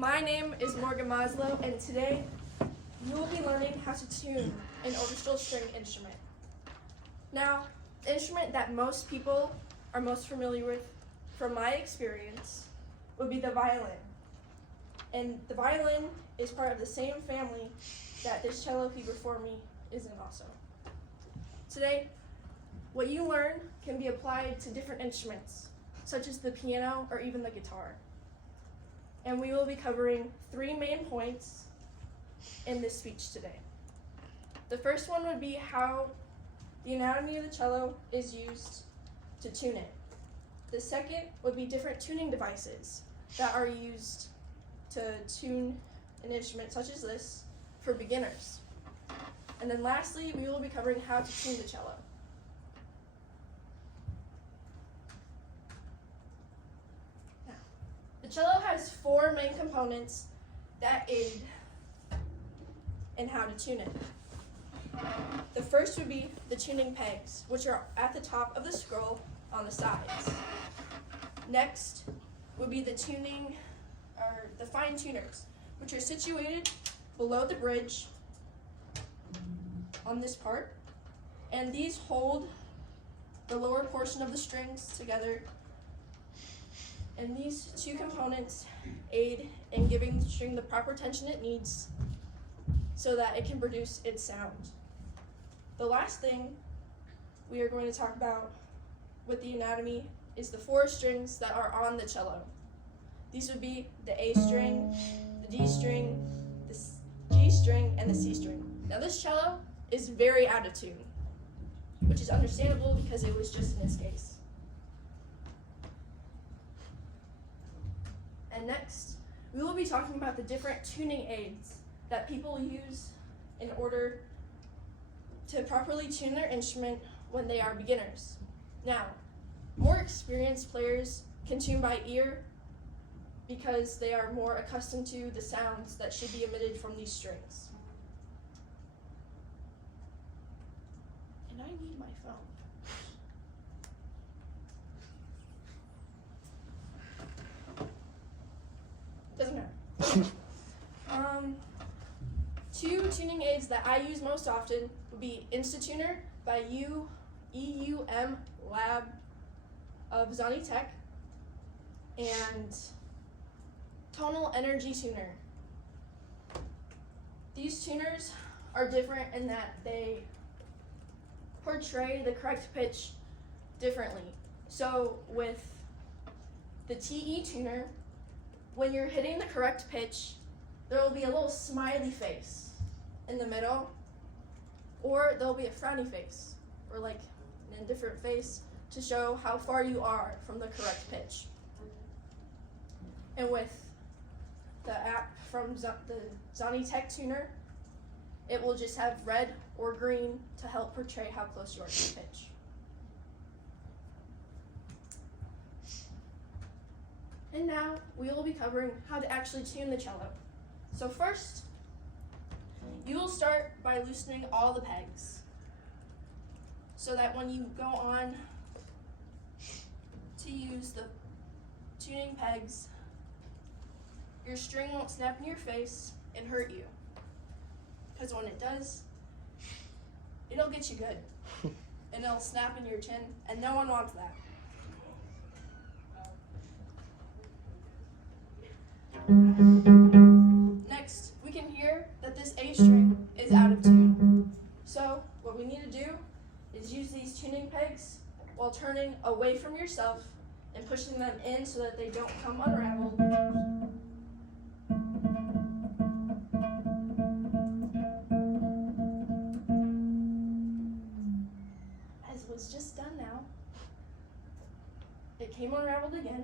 My name is Morgan Moslow, and today you will be learning how to tune an orchestral string instrument. Now, the instrument that most people are most familiar with, from my experience, would be the violin. And the violin is part of the same family that this cello here before me is in also. Today, what you learn can be applied to different instruments, such as the piano or even the guitar. And we will be covering 3 main points in this speech today. The first one would be how the anatomy of the cello is used to tune it. The second would be different tuning devices that are used to tune an instrument such as this for beginners. And then lastly, we will be covering how to tune the cello. Now, the cello has 4 main components that aid in how to tune it. The first would be the tuning pegs, which are at the top of the scroll on the sides. Next would be the fine tuners, which are situated below the bridge on this part, and these hold the lower portion of the strings together, and these 2 components aid in giving the string the proper tension it needs so that it can produce its sound. The last thing we are going to talk about with the anatomy is the 4 strings that are on the cello. These would be the A string, the D string, the G string, and the C string. Now this cello is very out of tune, which is understandable because it was just in this case. And next, we will be talking about the different tuning aids that people use in order to properly tune their instrument when they are beginners. Now, more experienced players can tune by ear because they are more accustomed to the sounds that should be emitted from these strings. And I need my phone. Doesn't matter. 2 tuning aids that I use most often would be Instituner by EUM Lab of Zonitech and Tonal Energy Tuner. These tuners are different in that they portray the correct pitch differently. So with the TE tuner, when you're hitting the correct pitch, there will be a little smiley face in the middle, or there'll be a frowny face, or like an indifferent face to show how far you are from the correct pitch. And with the app from the Zonitech tuner, it will just have red or green to help portray how close you are to the pitch. And now we will be covering how to actually tune the cello. So first, you will start by loosening all the pegs so that when you go on to use the tuning pegs, your string won't snap in your face and hurt you. Because when it does, it'll get you good. And it'll snap in your chin, and no one wants that. Next, we can hear that this A string is out of tune. So what we need to do is use these tuning pegs while turning away from yourself and pushing them in so that they don't come unraveled. As was just done now, it came unraveled again.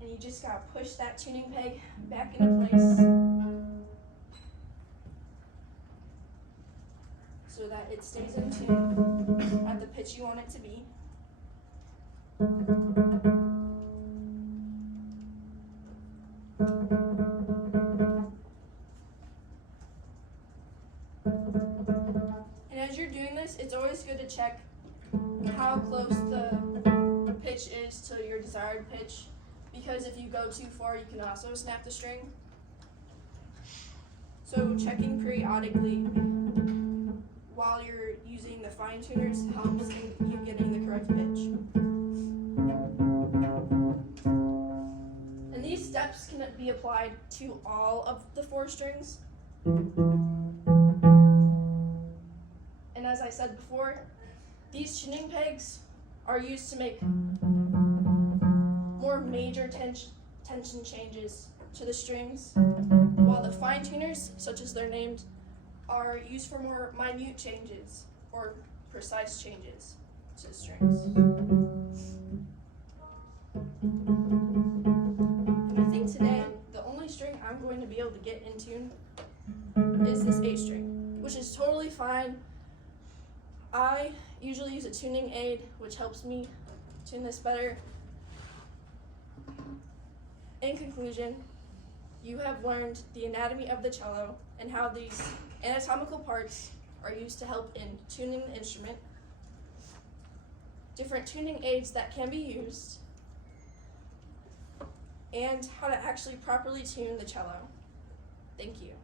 And you just gotta push that tuning peg back into place so that it stays in tune at the pitch you want it to be. And as you're doing this, it's always good to check how close the pitch is to your desired pitch, because if you go too far, you can also snap the string. So checking periodically while you're using the fine tuners helps in you getting the correct pitch. And these steps can be applied to all of the 4 strings. And as I said before, these tuning pegs are used to make more major tension changes to the strings, while the fine tuners, such as they're named, are used for more minute changes or precise changes to the strings. And I think today, the only string I'm going to be able to get in tune is this A string, which is totally fine. I usually use a tuning aid, which helps me tune this better. In conclusion, you have learned the anatomy of the cello and how these anatomical parts are used to help in tuning the instrument, different tuning aids that can be used, and how to actually properly tune the cello. Thank you.